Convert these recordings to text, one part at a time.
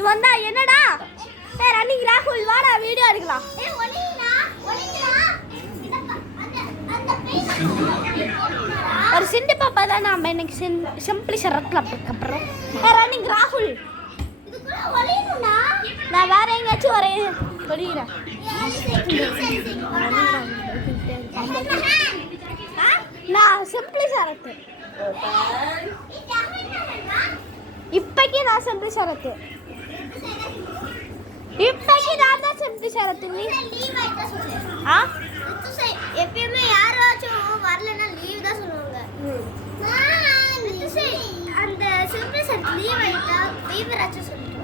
இவன் தான் என்னடா ரன்னிங் ராகுல் வாடா வீடியோ எடுக்கலாம். ஒரு சிண்டு பாப்பா தான் நாம இன்னைக்கு சிம்பிளி சரத்துல அப்புறம் ரன்னிங் ராகுல் நான் வேற எங்கேயாச்சும் ஒளிகிறேன். நான் சிம்பிளி சரத்து இப்பக்கி நான் சிம்பிளி சரத்து இப்பக்கி நான் தான் சிம்பிளி சரத்து. எப்பயுமே யாராச்சும் வரலன்னா லீவ் தான் சொல்லுவாங்க. அந்த சிம்பிளி சரத்து லீவ் ஆயிட்டா ஃபீவராச்சும் சொல்லிட்டு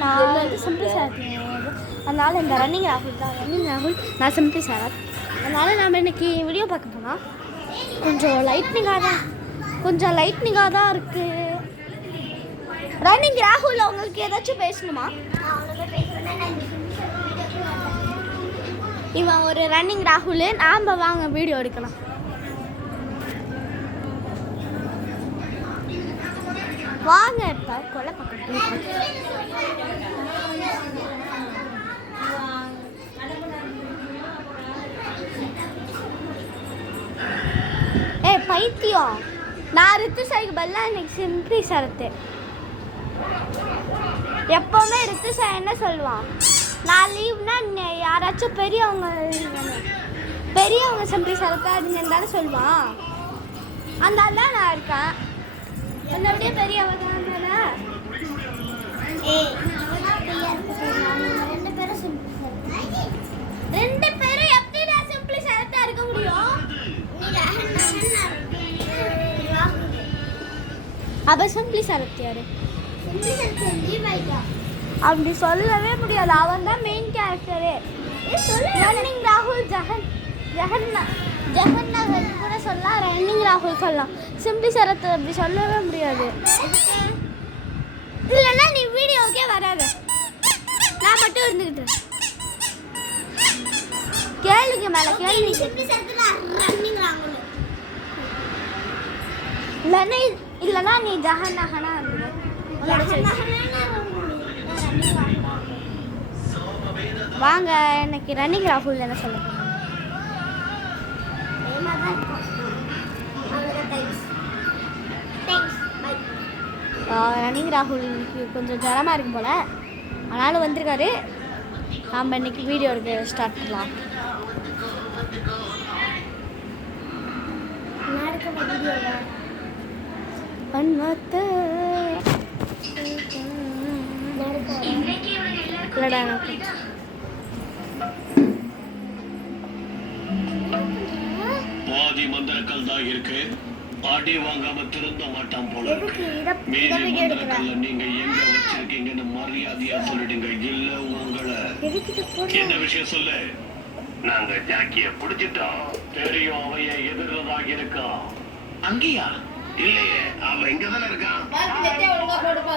நான் வந்து சிம்பிளி சரத். அதனால இந்த ரன்னிங் ராகுல் நான் சிம்பிளி சரத். அதனால நாம் இன்னைக்கு வீடியோ பார்க்க போனால் கொஞ்சம் லைட்னிங்காக தான் இருக்குது. ரன்னிங் ராகுல் உங்களுக்கு ஏதாச்சும் பேசணுமா? இவன் ஒரு ரன்னிங் ராகுல். நாம் வாங்க வீடியோ எடுக்கலாம். வாங்க இப்போ கொலை பக்கத்து பைத்தியம். நான் ரித்து சாய்க்கு பதிலாக இன்னைக்கு சிம்பிளி சரத்து. எப்போவுமே ரித்து சாய் என்ன சொல்லுவான், நான் லீவ்னா யாராச்சும் பெரியவங்க சிம்பிளி சரத்தா அதுங்கன்னு தானே சொல்லுவான். அந்த ஆள் தான் நான் இருக்கேன். அப்படியே பெரியவங்க தானே. ரெண்டு பேரும் எப்படி நான் சிம்பிளி சரத்தா இருக்க முடியும்? அப்ப சிம்பிளி சரத் யாரு? அப்படி சொல்லவே முடியாது. அவன் தான் மெயின் கேரக்டரே. ரன்னிங் ராகுல் ஜெகன் கூட சொல்லலாம், ரன்னிங் ராகுல் சொல்லலாம். சிம்பிளி சரத் அப்படி சொல்லவே முடியாது. இல்லைன்னா நீ வீடியோக்கே வராது, நான் மட்டும் இருந்துக்கிட்டு. கேளுங்க மேல கேள்வி. இல்லைன்னா நீ ஜஹன் நஹனா வாங்க. எனக்கு ரன்னிங் ராகுல் என்ன சொல்ல ரன்னிங் ராகுல் இன்னைக்கு கொஞ்சம் ஜரமாக இருக்கும் போல், ஆனாலும் வந்திருக்காரு. நாம் இன்னைக்கு வீடியோ எடுக்க ஸ்டார்ட் பண்ணலாம். பாதி மந்திரக்கல் தான் இருக்கு, அடி வாங்காம திருந்த மாட்டான் போல. மீதி மந்திரக்கல்ல நீங்க எங்க வச்சிருக்கீங்கன்னு மரியாதையா சொல்லிடுங்க, இல்ல உங்களை. என்ன விஷயம் சொல்லு. நாங்க ஜாக்கிய புடிச்சிட்டோம். தெரியும், அவைய எதிர்லதான் இருக்கான். அங்கேயா? இல்லையே, அவன் இங்கதானே இருக்கான்.